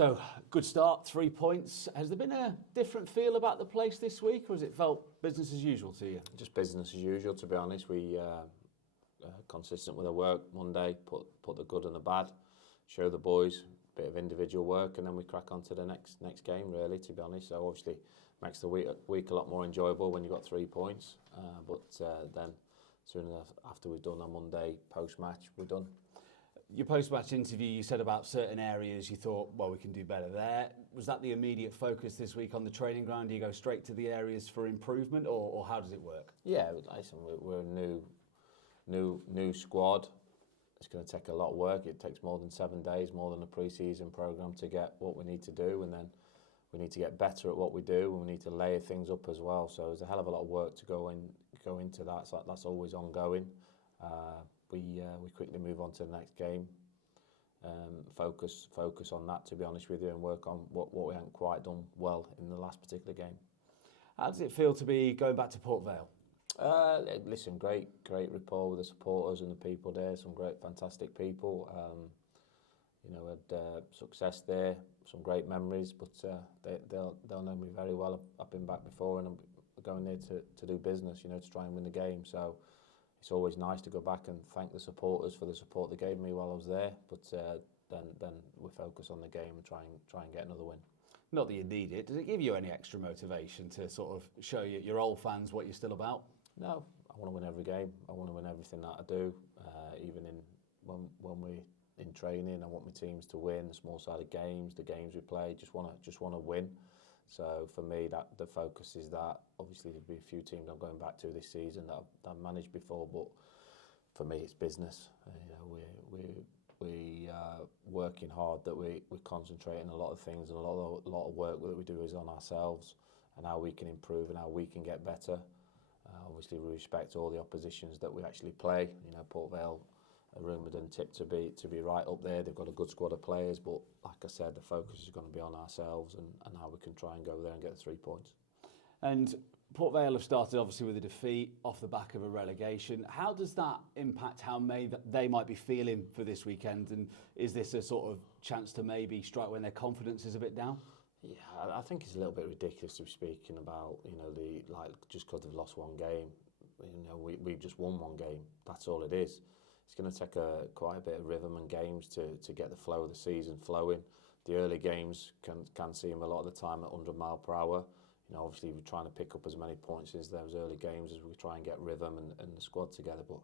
So, good start, 3 points. Has there been a different feel about the place this week, or has it felt business as usual to you? Just business as usual, to be honest. We consistent with our work Monday, put the good and the bad, show the boys a bit of individual work, and then we crack on to the next game, really, to be honest. So obviously makes the week a lot more enjoyable when you've got 3 points. But then soon after we've done our Monday post-match, we're done. Your post-match interview, you said about certain areas you thought, well, we can do better there. Was that the immediate focus this week on the training ground? Do you go straight to the areas for improvement, or how does it work? Yeah, listen, we're a new squad. It's going to take a lot of work. It takes more than 7 days, more than a pre-season programme to get what we need to do, and then we need to get better at what we do, and we need to layer things up as well. So there's a hell of a lot of work to go into that. So that's always ongoing. We quickly move on to the next game. Focus on that, to be honest with you, and work on what we haven't quite done well in the last particular game. How does it feel to be going back to Port Vale? Listen, great rapport with the supporters and the people there. Some great, fantastic people. Had success there, some great memories. But they'll know me very well. I've been back before, and I'm going there to do business. To try and win the game. So it's always nice to go back and thank the supporters for the support they gave me while I was there. But then we focus on the game and try and get another win. Not that you need it. Does it give you any extra motivation to sort of show your old fans what you're still about? No, I want to win every game. I want to win everything that I do. Even when we're in training, I want my teams to win the small-sided games, the games we play. Just want to win. So for me, that the focus is that. Obviously, there'll be a few teams I'm going back to this season that I've managed before, but for me, it's business. We working hard, that we concentrate on a lot of things, and a lot of work that we do is on ourselves and how we can improve and how we can get better. Obviously, we respect all the oppositions that we actually play. Port Vale are rumoured and tipped to be right up there. They've got a good squad of players, but like I said, the focus is going to be on ourselves and how we can try and go there and get the 3 points. And Port Vale have started obviously with a defeat off the back of a relegation. How does that impact how they might be feeling for this weekend? And is this a sort of chance to maybe strike when their confidence is a bit down? Yeah, I think it's a little bit ridiculous to be speaking about, just because they've lost one game. We've just won one game. That's all it is. It's going to take quite a bit of rhythm and games to get the flow of the season flowing. The early games can seem a lot of the time at 100 mile per hour. Obviously we're trying to pick up as many points as those early games as we try and get rhythm and the squad together. But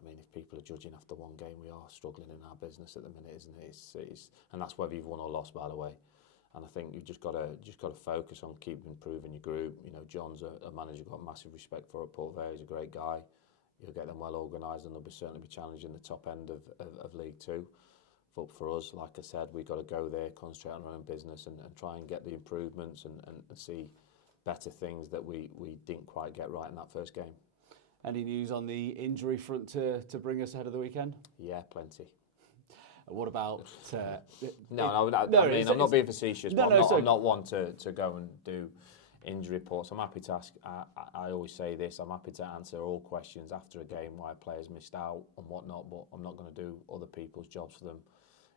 I mean, if people are judging after one game, we are struggling in our business at the minute, isn't it? And that's whether you've won or lost, by the way. And I think you've just got to focus on keeping improving your group. John's a manager I've got massive respect for at Port Vale. He's a great guy. He'll get them well organised, and they'll certainly be challenging the top end of League Two. But for us, like I said, we've got to go there, concentrate on our own business, and try and get the improvements and see better things that we didn't quite get right in that first game. Any news on the injury front to bring us ahead of the weekend? Yeah, plenty. What about... I'm not being facetious, but I'm not one to go and do injury reports. I'm happy to ask, I always say this, I'm happy to answer all questions after a game why players missed out and whatnot, but I'm not going to do other people's jobs for them.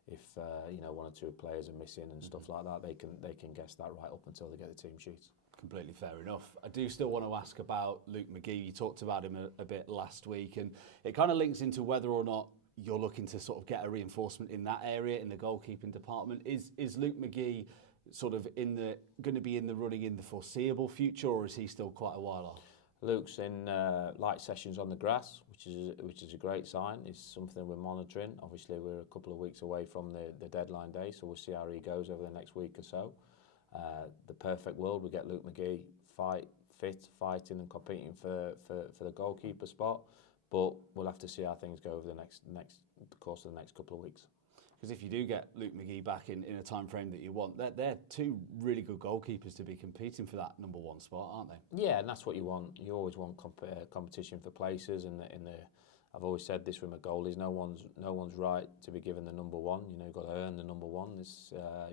If 1 or 2 players are missing and stuff like that, they can guess that right up until they get the team sheets. Completely fair enough. I do still want to ask about 𝗦𝗢𝗪𝗍. You talked about him a bit last week, and it kind of links into whether or not you're looking to sort of get a reinforcement in that area, in the goalkeeping department. Is 𝗦𝗢𝗪𝗍 sort of going to be in the running in the foreseeable future, or is he still quite a while off? Luke's in light sessions on the grass, which is a great sign. It's something we're monitoring. Obviously, we're a couple of weeks away from the deadline day, so we'll see how he goes over the next week or so. The perfect world, we get 𝗦𝗢𝗪𝗍 fighting and competing for the goalkeeper spot, but we'll have to see how things go over the course of the next couple of weeks. Because if you do get 𝗦𝗢𝗪𝗍 back in a time frame that you want, they're 2 really good goalkeepers to be competing for that number 1 spot, aren't they? Yeah, and that's what you want. You always want competition for places. I've always said this with my goalies: no one's right to be given the number 1. You've got to earn the number 1.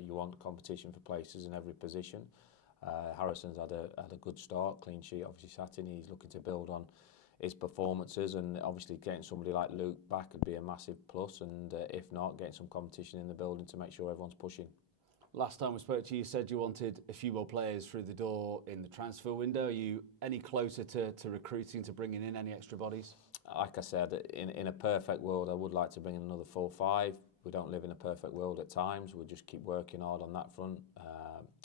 You want competition for places in every position. Harrison's had a good start, clean sheet. Obviously, Saturday he's looking to build on his performances, and obviously getting somebody like Luke back would be a massive plus, and if not, getting some competition in the building to make sure everyone's pushing. Last time we spoke to you, you said you wanted a few more players through the door in the transfer window. Are you any closer to recruiting, to bringing in any extra bodies? Like I said, in a perfect world, I would like to bring in another 4 or 5. We don't live in a perfect world at times. We'll just keep working hard on that front.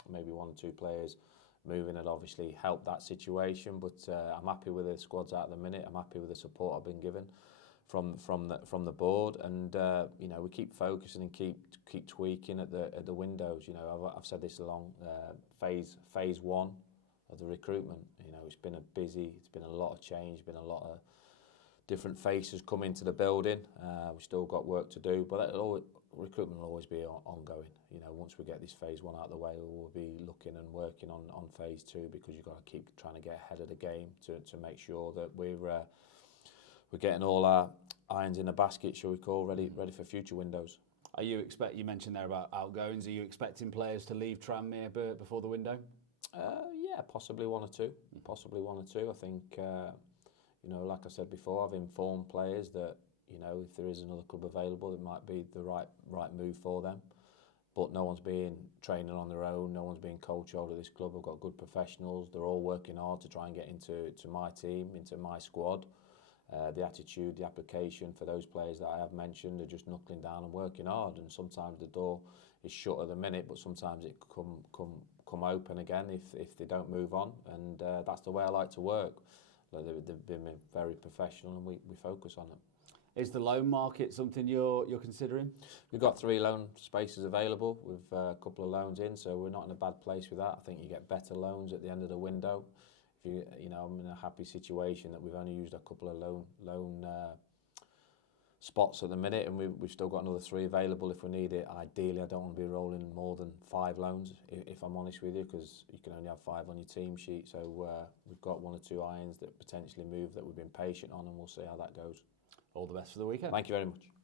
Maybe 1 or 2 players moving will obviously help that situation, but I'm happy with the squads at the minute. I'm happy with the support I've been given from the board, and you know, we keep focusing and keep tweaking at the windows. You know, I've said this along phase 1 of the recruitment. You know, it's been a lot of change, been a lot of different faces come into the building. We've still got work to do, but recruitment will always be ongoing. You know, once we get this phase 1 out of the way, we'll be looking and working on phase 2, because you've got to keep trying to get ahead of the game to make sure that we're getting all our irons in a basket, shall we call, ready for future windows. Are you mentioned there about outgoings. Are you expecting players to leave Tranmere before the window? Yeah, possibly 1 or 2. Possibly 1 or 2. I think, you know, like I said before, I've informed players that, you know, if there is another club available, it might be the right move for them. But no one's been training on their own. No one's been coach-old at this club. I've got good professionals. They're all working hard to try and get into my team, into my squad. The attitude, the application for those players that I have mentioned are just knuckling down and working hard. And sometimes the door is shut at the minute, but sometimes it come open again if they don't move on. And that's the way I like to work. They've been very professional, and we focus on it. Is the loan market something you're considering? We've got 3 loan spaces available with a couple of loans in, so we're not in a bad place with that. I think you get better loans at the end of the window. You know, I'm in a happy situation that we've only used a couple of loan spots at the minute, and we've still got another 3 available if we need it. Ideally, I don't want to be rolling more than 5 loans, if I'm honest with you, because you can only have 5 on your team sheet. So we've got 1 or 2 irons that potentially move that we've been patient on, and we'll see how that goes. All the best for the weekend. Thank you very much.